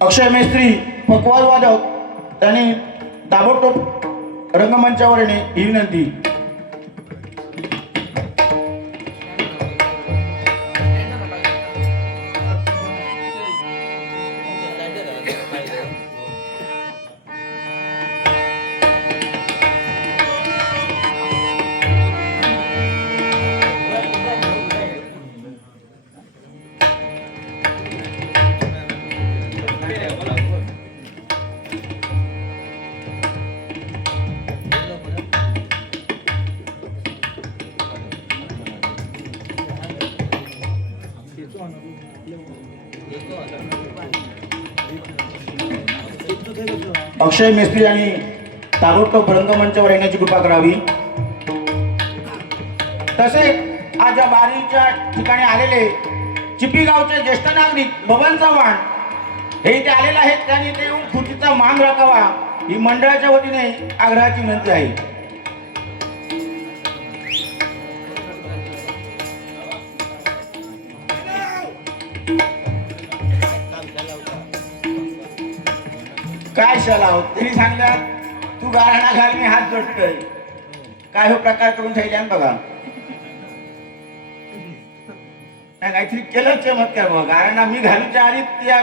अक्षय मेस्त्री पकवाज वादक त्यांनी ताबडतोब रंगमंचावर येणे ही विनंती. अक्षय मेस्त्री यांनी ताबडतोब रंगमंचावर येण्याची कृपा करावी. तसेच आज या बारीच्या ठिकाणी आलेले चिपी गावचे ज्येष्ठ नागरिक बबन चव्हाण हे इथे आलेले आहेत. त्यांनी इथे येऊन खुर्चीचा मान राखावा ही मंडळाच्या वतीने आग्रहाची विनंती आहे. काय शालाव तरी सांगतात तू गाराणा घाल मी हात जोडतोय. काय हो प्रकार करून ठेवल्यान बघा. नाही काहीतरी केलं चमत्कार बघा. गाराणा मी घालूच्या आधी त्या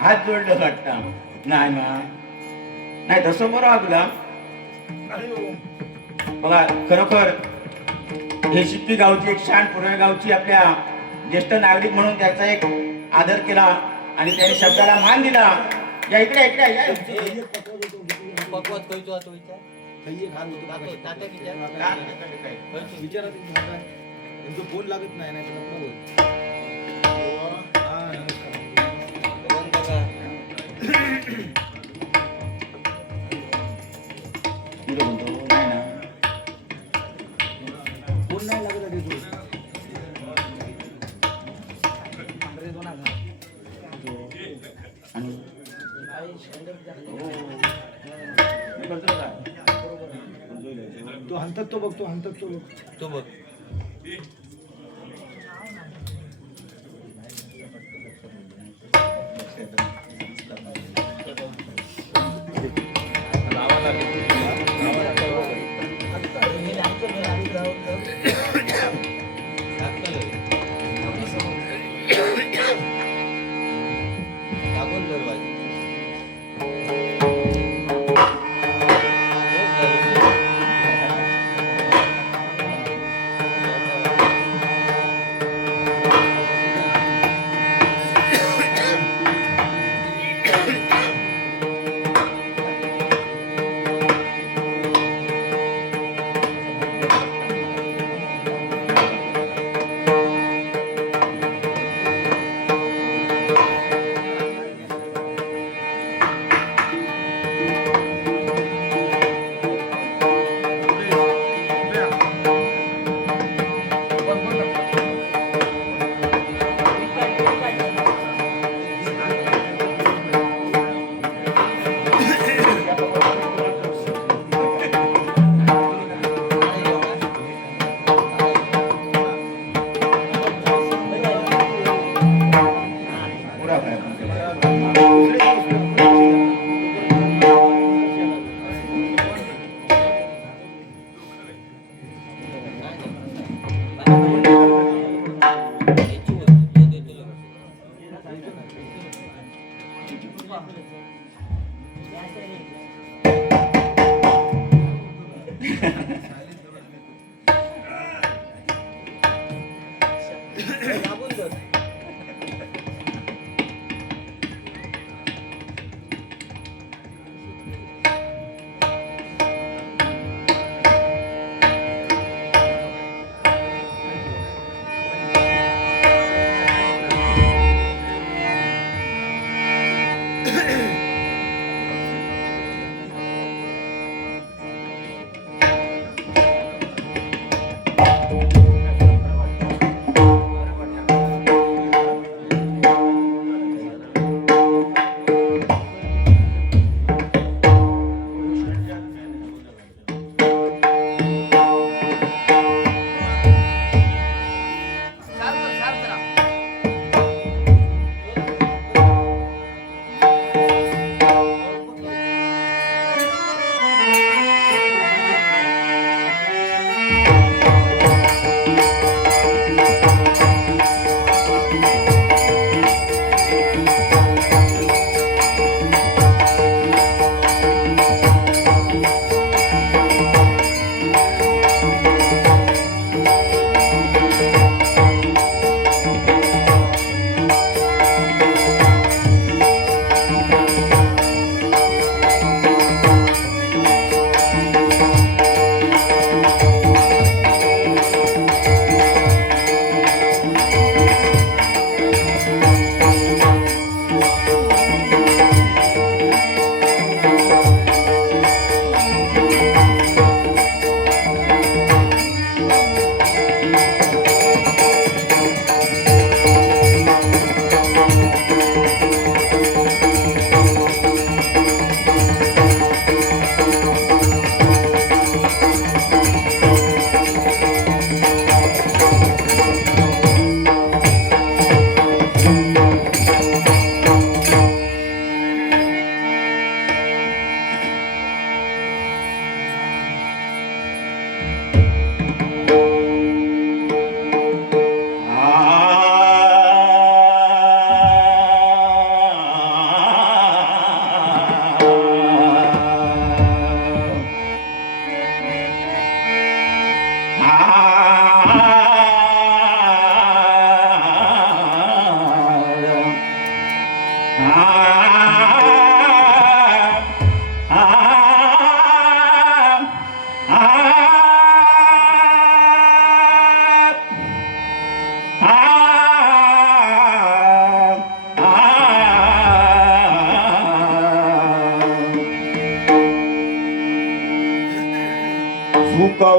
हात जोडलं वाटतं. नाही नाही तसं बरं तुला बघा. खरोखर हे शिप्पी गावची एक शान पुरवे गावची आपल्या ज्येष्ठ नागरिक म्हणून त्याचा एक आदर केला आणि त्याने शब्दाला मान दिला. या इकडे इकडे या. पकवत खयचो हा तो विचार खयये खान होतो तात्या विचारा त्यांचा फोन लागत नाही नाही तर हा नमस्कार फोन नाही लागत तो हंतक तो बघ तो हंतक तो बघ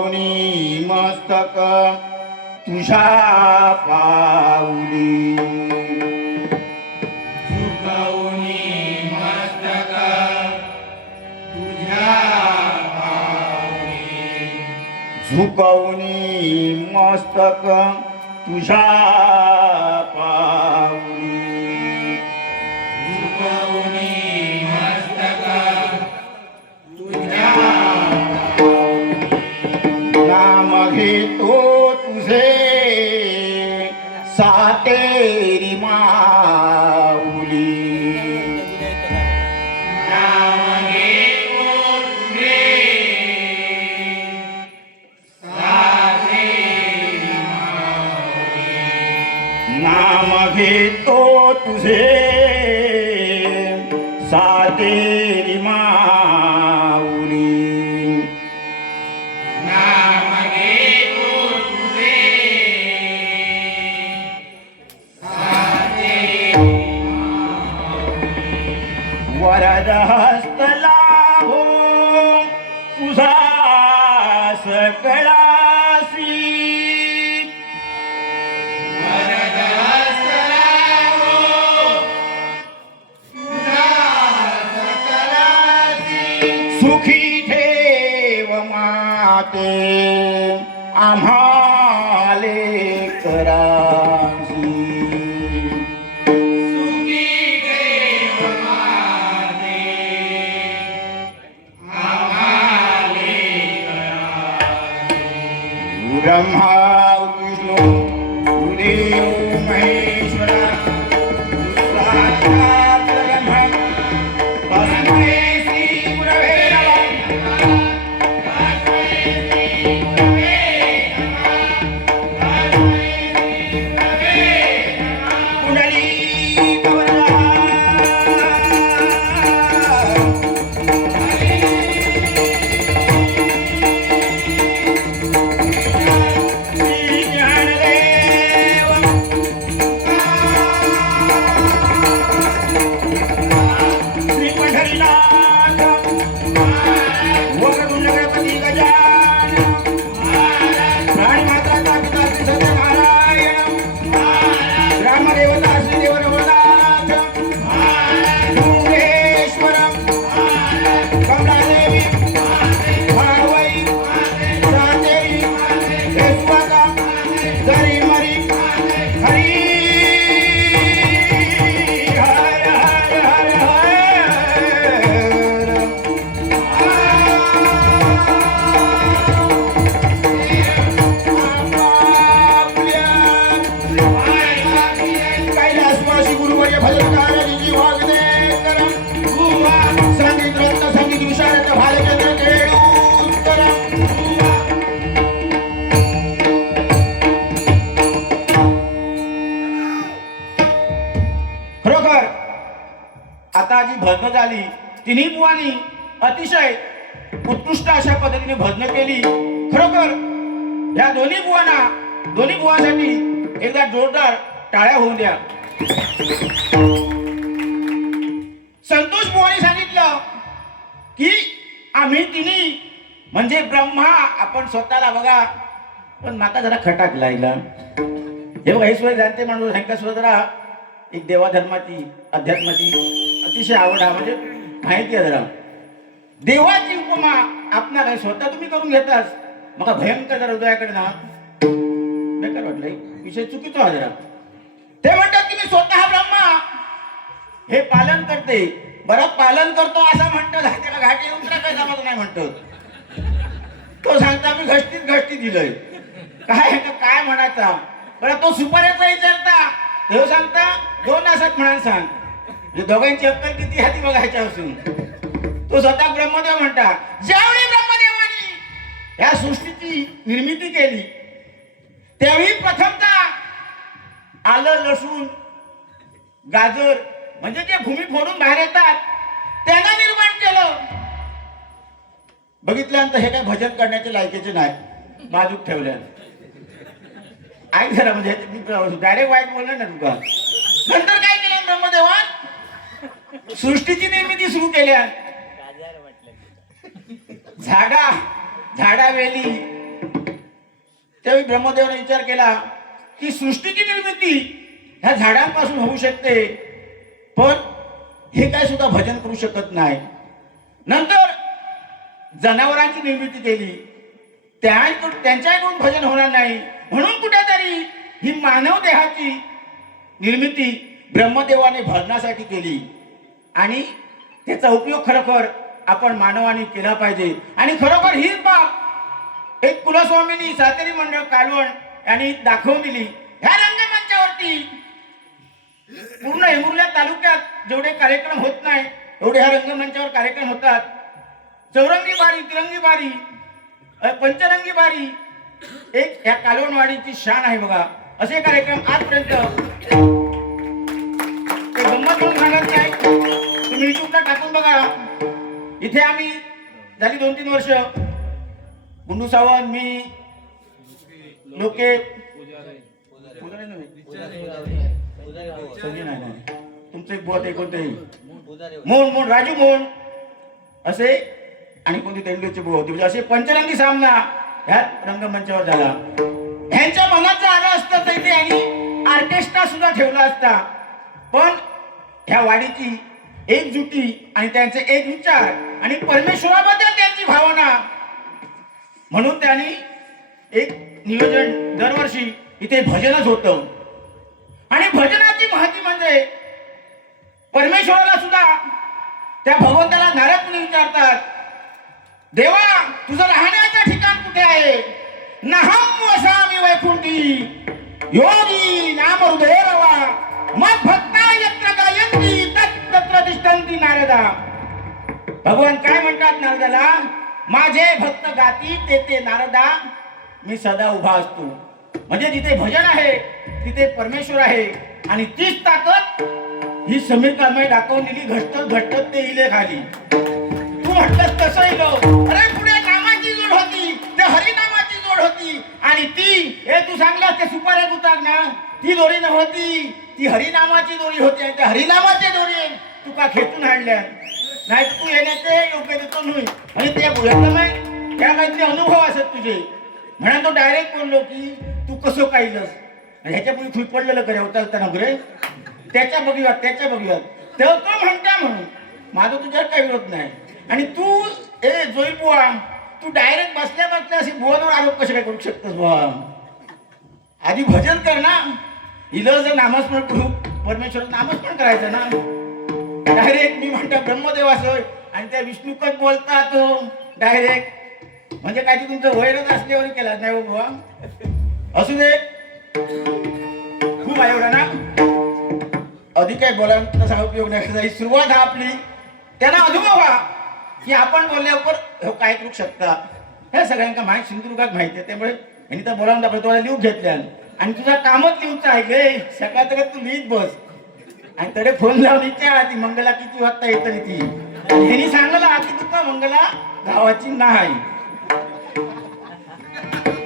झुकवणी मस्तक तुझ्या पाऊली झुकवणी मस्तक तुझ्या पाऊली झुकवणी मस्तक तुझ्या पाऊली झुकवणी मस्तक तुझ्या नाम घेतो तुझे सातेरी माऊली नाम घेतो तुझे सातेरी माऊली नाम घेतो तुझे सातेरी माऊली नाम घेतो तुझे सातेरी वरद हस्तला हो तुझा सकळासी वरद हस्तला हो तुझा सकळासी सुखी ठेव माते आम्हाले करासी सुखी ठेव माते आम्हाले करासी ब्रह्मा विष्णू गुरुदेव महेश्वरा साक्षात ब्रह्म तस्मै श्री गुरवे नमः श्री पंढरीनाथ वक्रतुंड गणपती गजानन प्राणी माता पिता श्री सत्यनारायण ग्रामदेवता श्री देवरमनाथ भुवनेश्वर कमलादेवी भावई सातेरी यशवंता जरी मरी हरी हर हर हर हर कैलासवासी गुरुवर्य भजनकार जी वाग्देकर संगीत रत्न संगीत विशारद भालचंद्र केळूरकर खरोखर आता जी भजन झाली तिन्ही बुवांनी अतिशय उत्कृष्ट अशा पद्धतीने भजन केली. खरोखर या दोन्ही बुवांसाठी एकदा जोरदार टाळ्या होऊ द्या. संतोष बुवांनी सांगितलं की आम्ही तिन्ही म्हणजे ब्रह्मा आपण स्वतःला बघा पण माका जरा खटाक लागला. हे बघा हे सोय जाणते माणूस ह्यांका सुद्धा जरा एक देवाधर्माची अध्यात्माची अतिशय आवड आहे म्हणजे माहिती आहे जरा देवाची उपमा आपणा काय स्वतः तुम्ही करून घेतास मग भयंकर जरा हृदयाकडे ना बेकार वाटलंय विषय चुकीचा आहे जरा. ते म्हणतात की मी स्वतः ब्रह्मा हे पालन करते. बरं पालन करतो असं म्हणतो त्याला घाटी उतरा काय जमत नाही म्हणतो. तो सांगता मी घष्टीत दिलंय काय म्हणायचा. बरं तो सुपाऱ्याचा विचारता देव सांगता 2 असत म्हणून सांग म्हणजे दोघांची अक्कल किती हाती बघायच्या असून तो स्वतः ब्रह्मदेव म्हणता ज्यावेळी ब्रह्मदेवानी या सृष्टीची निर्मिती केली त्यावेळी प्रथमतः आलं लसूण गाजर म्हणजे जे भूमी फोडून बाहेर येतात त्यांना निर्माण केलं. बघितल्यानंतर हे काय भजन करण्याचे लायकीचे नाही बाजूक ठेवल्या. ऐक जरा म्हणजे डायरेक्ट वाईट बोलणार ना तुका. नंतर काय केलं ब्रह्मदेवान सृष्टीची निर्मिती सुरू केल्या. झाडावेली त्यावेळी ब्रह्मदेवाने विचार केला की सृष्टीची निर्मिती ह्या झाडांपासून होऊ शकते, पण हे काय सुद्धा भजन करू शकत नाही. नंतर जनावरांची निर्मिती केली, त्यांच्याकडून भजन होणार नाही, म्हणून कुठेतरी ही मानव देहाची निर्मिती ब्रह्मदेवाने भजनासाठी केली. आणि त्याचा उपयोग खरोखर आपण मानवाने केला पाहिजे. आणि खरोखर हीच बाब एक कुलस्वामिनी सातेरी मंडळ कालवण यांनी दाखवून दिली. ह्या रंगमंचावरती पूर्ण हेमुर्ल्या तालुक्यात जेवढे कार्यक्रम होत नाही एवढे ह्या रंगमंचावर कार्यक्रम होतात. चौरंगी बारी, तिरंगी बारी, पंचरंगी बारी एक ह्या कालवणवाडीची शान आहे बघा. असे कार्यक्रम आजपर्यंत ते गंमत म्हणून सांगत नाही, तुम्ही युट्यूबला टाकून बघा. इथे आम्ही झाली 2-3 वर्ष, गुंडू सावंत, मी, लोके, तुमचं एक बुवा ते कोणतेही मोहन राजू मोहन असे आणि कोणती तेंडूचे बुवा होते, म्हणजे असे पंचरंगी सामना ह्या रंगमंचावर झाला. ह्यांच्या मनाचा आला असता तर इथे आणि ऑर्केस्ट्रा सुद्धा ठेवला असता, पण ह्या वाडीची एकजुटी आणि त्यांचे एक विचार आणि परमेश्वराबद्दल त्यांची भावना, म्हणून त्यांनी एक नियोजन दरवर्षी इथे भजनच होतं. आणि भजनाची महती म्हणजे परमेश्वराला सुद्धा त्या भगवंताला नारद मुनी विचारतात, देवा तुझं राहण्याचं ठिकाण कुठे आहे? नहम वसामि वैकुंठी योगी नाम हृदये रवा मद भक्ता यत्र गायन्ति तत्र तिष्ठन्ति नारदा. भगवान काय म्हणतात नारदाला? माझे भक्त गाती तेथे नारदा मी सदा उभा असतो. म्हणजे जिथे भजन आहे तिथे परमेश्वर आहे. आणि तीच ताकद ही समीर कांबळे दाखवून दिली. घटत ते इले खाली. तू म्हटलंस तसं इलो, अरे पुढे नामाची जोड होती, ते हरिनामाची जोड होती. आणि ती हे तू सांगलास ते सुपाऱ्या गुताक ना, ती दोरी नव्हती, ती हरिनामाची दोरी होती. आणि त्या हरिनामाच्या दोरी तुका खेचून हाडल्या, नाही तू येण्याचे योग्य देतो नाही. आणि त्या त्या काहीतरी अनुभव असत तुझे. म्हणून तो डायरेक्ट बोललो की तू कसं काहीलस, ह्याच्या पुढे खुई पडलेलं करे होता नगरे, त्याच्या बघूयात तेव्हा तो म्हणता, म्हणून माझं तुझ्यावर काही विरोध नाही. आणि तू जोई बुवा तू डायरेक्ट बसल्या अशी बुवांवर आरोप कसे काय करू शकतोस? बुवा आधी भजन कर ना. हिला जर नामस्मरण करू, परमेश्वर नामस्मरण करायचं ना. डायरेक्ट मी म्हणतो ब्रह्मदेव असोय आणि त्या विष्णुकच बोलता तो डायरेक्ट, म्हणजे काय की तुमचं वैरच असल्यावर केला नाही हो बुवा. असू दे, खूप आहे एवढा ना, अधिक काही बोलायला तसा उपयोग नाही. सुरुवात हा आपली त्यांना अनुभव व्हा की आपण बोलल्यावर काय करू शकता. हे सगळ्यांना माहिती, सिंधुदुर्गात माहिती आहे. त्यामुळे यांनी तर बोलावून दाखवलं, तुला लिहून घेतल्या आणि तुझा कामच लिहूचं आहे. सकाळ तर तू लिहित बस आणि तरी फोन लावून विचार ती मंगला किती वाजता येतं ती. ह्यांनी सांगला की तुका मंगला गावाची नाही.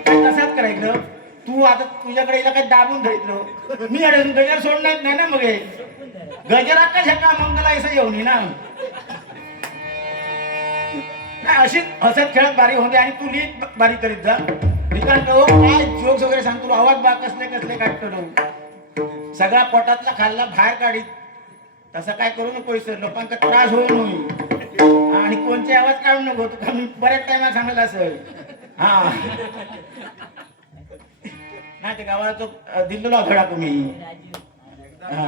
तसाच करायचं. तू आता तुझ्याकडे याला काही दाबून धरायचं, मी अडून गजर सोडणार नाही ना. मग गजरा का झका मंगला असं येऊन ना. अशीच हसत खेळत बारी होते आणि तू लीट बारी करीत जा. ठिकाण काय जोक्स वगैरे सांग, तुला आवाज बा कसले काढतो. सगळा पोटातला खाल्ला बाहेर काढीत. तसं काय करू नको सर, लोकांना त्रास होऊ नये. आणि कोणचे आवाज काढू नको. तुका मी बऱ्याच टायमा सांगला असं. हा नाही ते गावाला तो दिल्लीला धडा तुम्ही. हा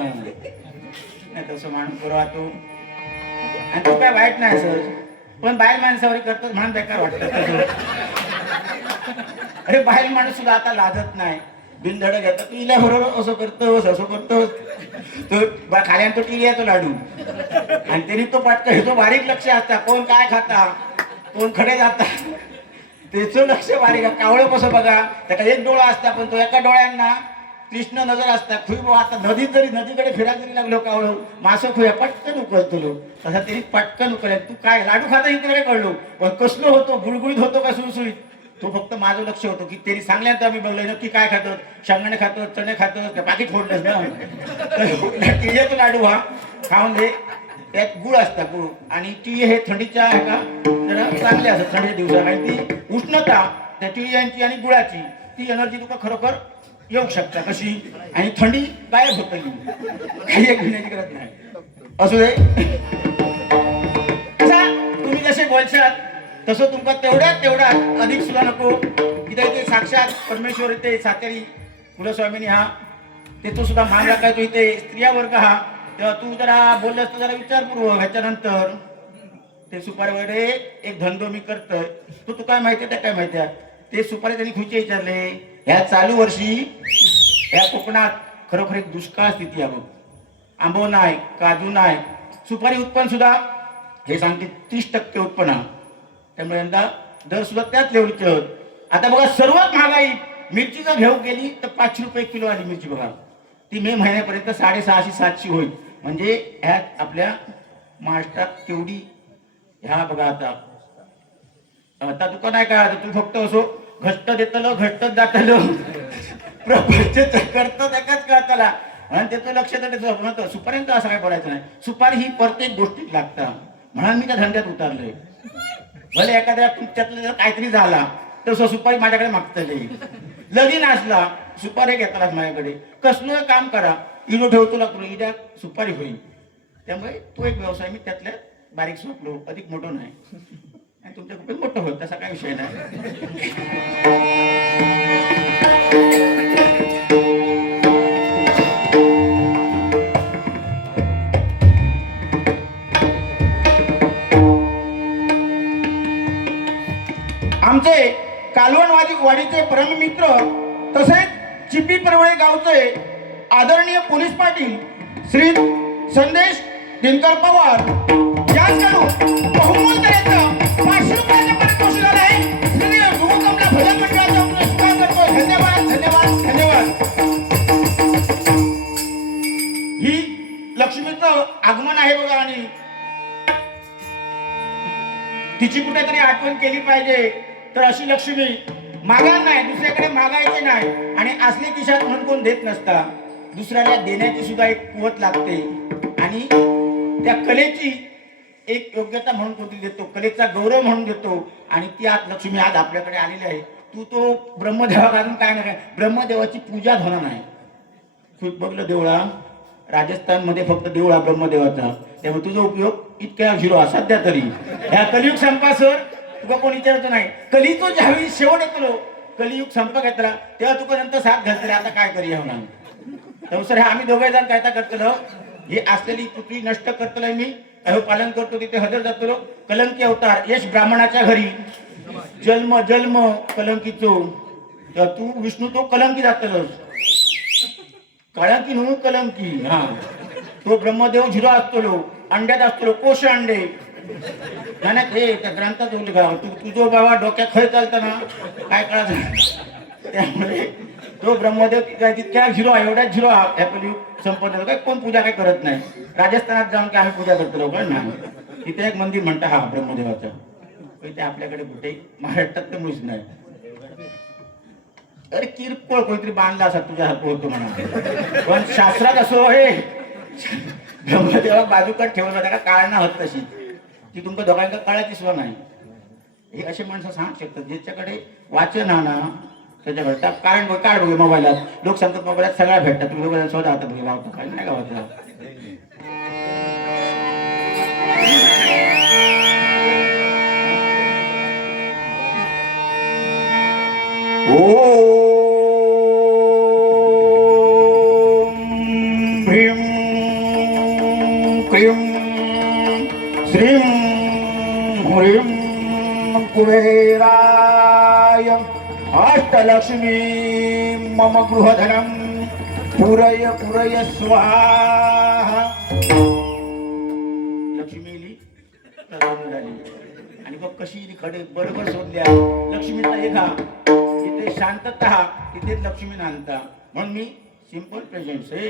नाही तसं माणूस बरोबर तू. आणि तू काय वाईट नाही सर, पण बाहेर माणसावर करतो म्हणून बेकार वाटत. अरे बाहेर माणूस सुद्धा आता लाजत नाही, बिनधड घेतात. तू इला बरोबर असं करतोस तो खाल्यान तो टिरिया तो लाडू. आणि त्यांनी तो पाटका हे तो बारीक लक्ष असता, कोण काय खाता, कोण खडे जाता, त्याचं लक्ष बारीक. कावळं कसं बघा, त्याचा एक डोळा असता पण तो एका डोळ्यांना कृष्ण नजर असता. खुई आता नदीकडे फिरायला जरी लागलो कावळं, मासं खुया पटकन उकलतो. तसा तरी पटकन उकल. तू काय लाडू खाता इकडे कळलो, पण कसलो होतो, गुळगुळीत होतो का सुळसुळीत, तो फक्त माझं लक्ष होतो की त्यांनी सांगल्यानंतर आम्ही बघलो नक्की काय खातो. शेंगदाणे खातो, चणे खातो, पाकिट फोडलंच ना. तो लाडू हा खाऊन दे. त्यात गुळ असता, गुळ. आणि टी हे थंडीच्या आहे का जरा चांगले असतात थंडीच्या दिवसात. आणि ती उष्णता त्या टिळ्यांची आणि गुळाची ती एनर्जी तुका खरोखर येऊ शकता कशी आणि थंडी गायब होतली काही एक घेण्याची गरज नाही असू दे कसा तुम्ही जसे बोलशात तसं तुमका तेवढ्या अधिक सुद्धा नको कित्याक ते साक्षात परमेश्वर इथे सातेरी कुलस्वामिनी हा ते तो सुद्धा मान राखायचो इथे स्त्रिया वर्ग हा तेव्हा तू जरा बोललास तर जरा विचारपूर्वक ह्याच्यानंतर ते सुपारी वगैरे एक धंदो मी करतोय तू काय माहितीये त्या काय माहिती आहे ते सुपारी त्यांनी खुचे विचारले ह्या चालू वर्षी या कोकणात खरोखर एक दुष्काळ स्थिती आहे बघ आंबो नाही काजू नाही सुपारी उत्पन्न सुद्धा हे सांगते 30% उत्पन्न त्यामुळे यंदा दर सुद्धा त्याच लेवलचे होत आता बघा सर्वात महागाई मिरची जर घेऊ गेली तर 500 रुपये किलो आली मिरची बघा ती मे महिन्यापर्यंत 650-700 होईल म्हणजे ह्यात आपल्या महाराष्ट्रात केवढी ह्या बघा आता तुका नाही काय तू फक्त असो घट्ट देतलं घट्टच जातलं प्रपंच करतं एकाच कळतला आणि त्याचं लक्ष तर सुपारींचं असं काय बोलायचं नाही सुपारी ही प्रत्येक गोष्टीत लागतं म्हणून मी त्या धंद्यात उतरलोय भले एखाद्या तुमच्यातलं जर काहीतरी झाला तर सुपारी माझ्याकडे मागतले लगीन असला सुपारी घेतलास माझ्याकडे कसलं काम करा इडो ठेवतो लागतो इड्या सुपारी होईल त्यामुळे तो एक व्यवसाय मी त्यातल्या बारीक सोपलो अधिक मोठं नाही आणि तुमच्या खूपच मोठं होत तसा काय विषय नाही आमचे कालवणवादी वाडीचे परममित्र तसेच चिपी परवळे गावचे आदरणीय पोलीस पाटील श्री संदेश दिनकर पवार यांच्याकडून बहुमोल दराचं 500 रुपयाचं पारितोषिक आलं आहे श्री युवकमला भजन मंडळाचा पुरस्कार करतो धन्यवाद धन्यवाद धन्यवाद ही लक्ष्मीचं आगमन आहे बघा आणि तिची कुठेतरी आठवण केली पाहिजे तर अशी लक्ष्मी मागा नाही दुसऱ्याकडे मागायचे नाही आणि असले खिशात म्हणून कोण देत नसता दुसऱ्याला देण्याची सुद्धा एक कुवत लागते आणि त्या कलेची एक योग्यता म्हणून कोणती देतो कलेचा गौरव म्हणून देतो आणि ती आज लक्ष्मी आज आपल्याकडे आलेली आहे तू तो ब्रह्मदेवा घालून काय नाही ब्रह्मदेवाची पूजा होणार नाही खूप बघलं देवळा राजस्थानमध्ये फक्त देवळा ब्रह्मदेवाचा त्यामुळे तुझा उपयोग इतक्या झिरो असाध्या तरी ह्या कलियुग संपासर तुका कोण विचारतो नाही कलितो ज्यावेळी शेवट येतो कलियुग संप घेतला तेव्हा तुका नंतर साथ घालतले आता काय करूया म्हणून तर आम्ही दोघे जण काय करतलो हे असलेली पृथ्वी नष्ट करतलोय मी पालन करतो तिथे हजर जातो कलंकी अवतार यश ब्राह्मणाच्या घरी जन्म जन्म कलंकीचो तू विष्णू तो कलंकी जातलो कळंकी म्हणून कलंकी हा तो ब्रह्मदेव झिरो असतो अंड्यात असतो कोश अंडे नाही ते त्या ग्रंथात तू तुझो बाबा डोक्यात खय चालताना काय कळायचं त्यामुळे तो ब्रह्मदेव तितक्या झिरो आहे एवढ्याच झिरो ऍपल्यूग संपन्न काय कोण पूजा काय करत नाही राजस्थानात जाऊन काय आम्ही पूजा करतो लोक नाही तिथे एक मंदिर म्हणता हा ब्रह्मदेवाचं ते आपल्याकडे कुठे महाराष्ट्रात तर मुळीच नाही अरे किरकोळ कोणतरी बांधला असा तुझ्या हात होतो म्हणा पण शास्त्रात असो हे ब्रह्मदेवा बाजूकडे ठेवलं त्याला काळना होत तशी ती तुमच्या दोघांना कळायची सुद्धा नाही हे असे माणसं सांगू शकतात ज्याच्याकडे वाचन हा ना त्याच्याकडे त्या कारण काढ बघे मोबाईलात लोक सांगतात मोबाईलात सगळ्या भेटतात तुम्ही लोक शोधा आता बघे गावता काय नाही गावातला भीम क्रीम श्रीं ह्रीं कुबेराय अष्टलक्ष्मी मम गृहधनं पुरय पुरय स्वाहा लक्ष्मी आणि बघ कशी खडे बरोबर सोडल्या लक्ष्मीचा एका इथे शांतता इथे लक्ष्मी नांदता म्हणून मी सिंपल प्रेझेंट्स हे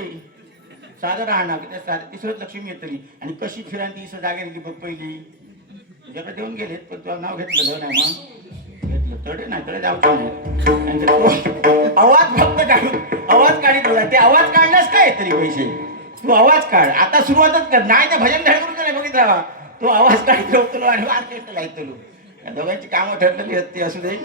साधं राहणार की त्या तिसरंच लक्ष्मी येतली आणि कशी फिरांती इसं जागे बघ पहिली तुझ्याकडे देऊन गेलेत पण तुला नाव घेतलं नाही मग घेतलं तडे नाही तडे जाऊ आवाज फक्त काढून आवाज काढित होता ते आवाज काढलास काय तरी पैसे तू आवाज काढ आता सुरुवातच कर नाही तर भजन धड करून नाही बघित राहा तो आवाज काढित होतो आणि ऑर्केस्ट्रा लायतलो या दोघांची कामं ठरलेली आहेत ती असू दे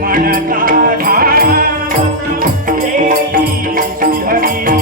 म्हणता धाम येईल हरी